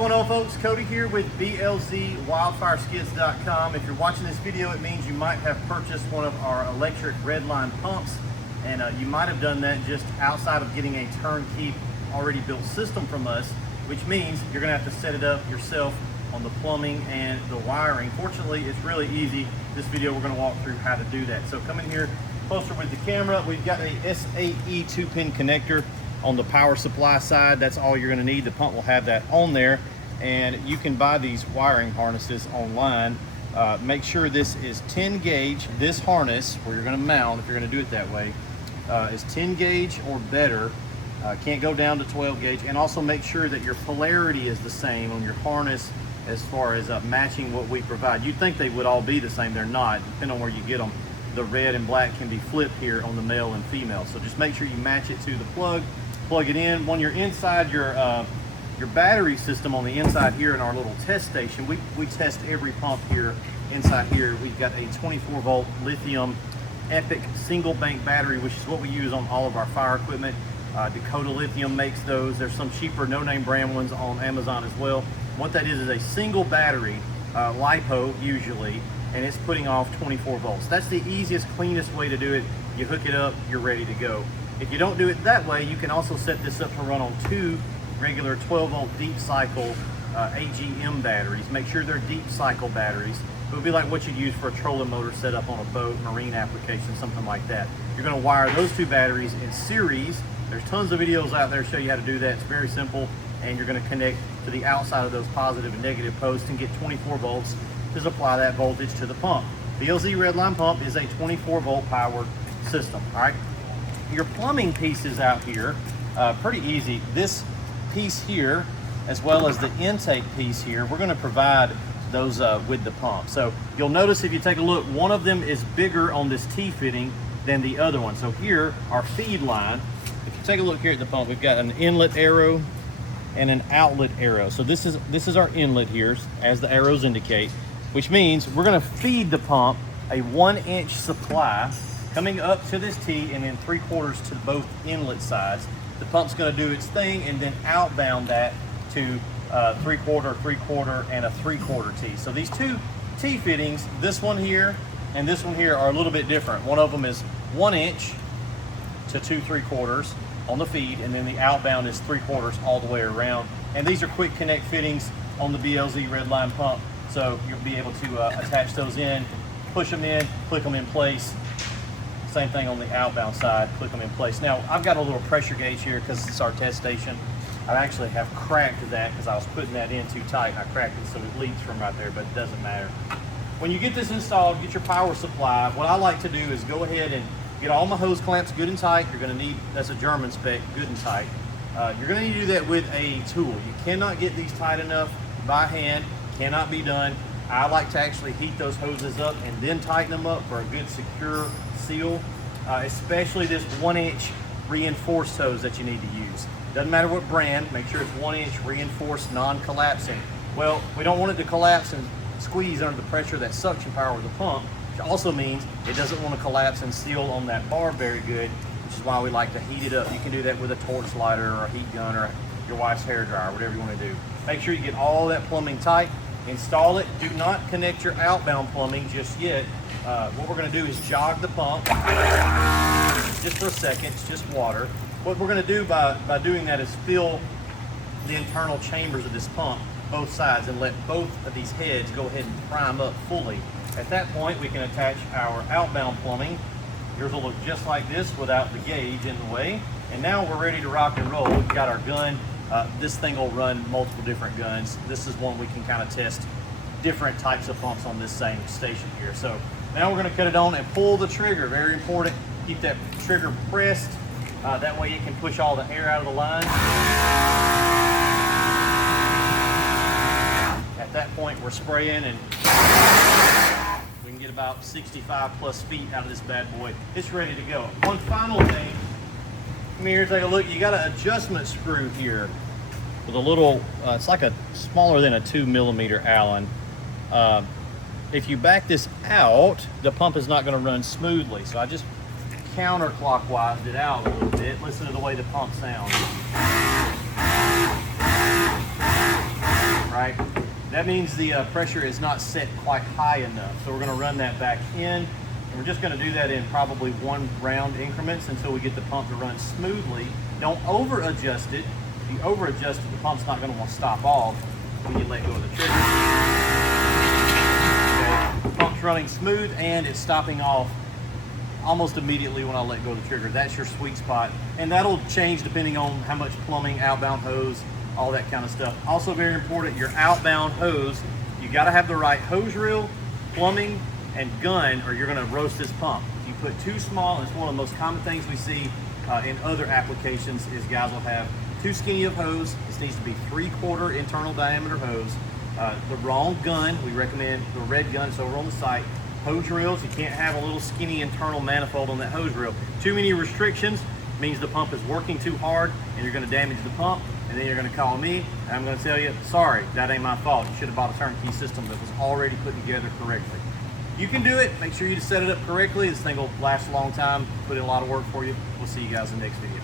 going on, folks? Cody here with BLZ If you're watching this video, it means you might have purchased one of our electric Redline pumps, and you might have done that just outside of getting a turnkey already built system from us, which means you're gonna have to set it up yourself on the plumbing and the wiring. Fortunately, it's really easy. This video, we're gonna walk through how to do that. So come in here closer with the camera. We've got a SAE 2-pin connector on the power supply side. That's all you're gonna need. The pump will have that on there, and you can buy these wiring harnesses online. Make sure this is 10 gauge. This harness, where you're gonna mount, if you're gonna do it that way, is 10 gauge or better. Can't go down to 12 gauge. And also make sure that your polarity is the same on your harness as far as matching what we provide. You'd think they would all be the same. They're not, depending on where you get them. The red and black can be flipped here on the male and female. So just make sure you match it to the plug it in. When you're inside your battery system on the inside here in our little test station, we test every pump here inside here. We've got a 24-volt lithium Epic single bank battery, which is what we use on all of our fire equipment. Dakota Lithium makes those. There's some cheaper no-name brand ones on Amazon as well. What that is a single battery, LiPo usually, and it's putting off 24 volts. That's the easiest, cleanest way to do it. You hook it up, you're ready to go. If you don't do it that way, you can also set this up to run on 2 regular 12-volt deep cycle AGM batteries. Make sure they're deep cycle batteries. It would be like what you'd use for a trolling motor set up on a boat, marine application, something like that. You're gonna wire those 2 batteries in series. There's tons of videos out there to show you how to do that. It's very simple, and you're gonna connect to the outside of those positive and negative posts and get 24 volts to supply that voltage to the pump. BLZ Redline pump is a 24-volt powered system, all right? Your plumbing pieces out here, pretty easy. This piece here, as well as the intake piece here, we're gonna provide those with the pump. So you'll notice if you take a look, one of them is bigger on this T-fitting than the other one. So here, our feed line, if you take a look here at the pump, we've got an inlet arrow and an outlet arrow. So this is our inlet here, as the arrows indicate, which means we're gonna feed the pump a 1-inch supply coming up to this T and then 3/4 to both inlet sides. The pump's gonna do its thing and then outbound that to 3/4, 3/4, and a 3/4 T. So these 2 T fittings, this one here and this one here, are a little bit different. One of them is 1 inch to 2 3/4 on the feed, and then the outbound is 3/4 all the way around. And these are quick connect fittings on the BLZ Redline pump. So you'll be able to attach those in, push them in, click them in place. Same thing on the outbound side, click them in place. Now, I've got a little pressure gauge here because it's our test station. I actually have cracked that because I was putting that in too tight, and I cracked it so it leaks from right there, but it doesn't matter. When you get this installed, get your power supply, what I like to do is go ahead and get all my hose clamps good and tight. You're gonna need, that's a German spec, good and tight. You're gonna need to do that with a tool. You cannot get these tight enough by hand, cannot be done. I like to actually heat those hoses up and then tighten them up for a good secure seal, especially this 1-inch reinforced hose that you need to use. Doesn't matter what brand, make sure it's 1-inch reinforced, non-collapsing. Well, we don't want it to collapse and squeeze under the pressure of that suction power of the pump, which also means it doesn't want to collapse and seal on that bar very good, which is why we like to heat it up. You can do that with a torch lighter or a heat gun or your wife's hair dryer, whatever you want to do. Make sure you get all that plumbing tight, install it. Do not connect your outbound plumbing just yet. What we're going to do is jog the pump just for a second. It's just water. What we're going to do by doing that is fill the internal chambers of this pump, both sides, and let both of these heads go ahead and prime up fully. At that point, we can attach our outbound plumbing. Yours will look just like this without the gauge in the way. And now we're ready to rock and roll. We've got our gun. This thing will run multiple different guns. This is one we can kind of test different types of pumps on this same station here. So now we're gonna cut it on and pull the trigger. Very important, keep that trigger pressed. That way it can push all the air out of the line. At that point, we're spraying, and we can get about 65 plus feet out of this bad boy. It's ready to go. One final thing, come here, take a look. You got an adjustment screw here with a little, it's like a smaller than a 2mm Allen. If you back this out, the pump is not going to run smoothly. So I just counterclockwise it out a little bit. Listen to the way the pump sounds. right? That means the pressure is not set quite high enough. So we're gonna run that back in, and we're just gonna do that in probably 1 round increments until we get the pump to run smoothly. Don't over adjust it. If you over adjust it, the pump's not gonna wanna stop off when you let go of the trigger. Okay. The pump's running smooth and it's stopping off almost immediately when I let go of the trigger. That's your sweet spot. And that'll change depending on how much plumbing, outbound hose, all that kind of stuff. Also very important, your outbound hose, you gotta have the right hose reel, plumbing, and gun, or you're gonna roast this pump. If you put too small, it's one of the most common things we see in other applications is guys will have too skinny of hose. This needs to be 3/4 internal diameter hose. The wrong gun, we recommend the red gun, it's over on the site. Hose reels, you can't have a little skinny internal manifold on that hose reel. Too many restrictions means the pump is working too hard and you're gonna damage the pump, and then you're gonna call me and I'm gonna tell you, sorry, that ain't my fault. You should have bought a turnkey system that was already put together correctly. You can do it, make sure you set it up correctly. This thing will last a long time, put in a lot of work for you. We'll see you guys in the next video.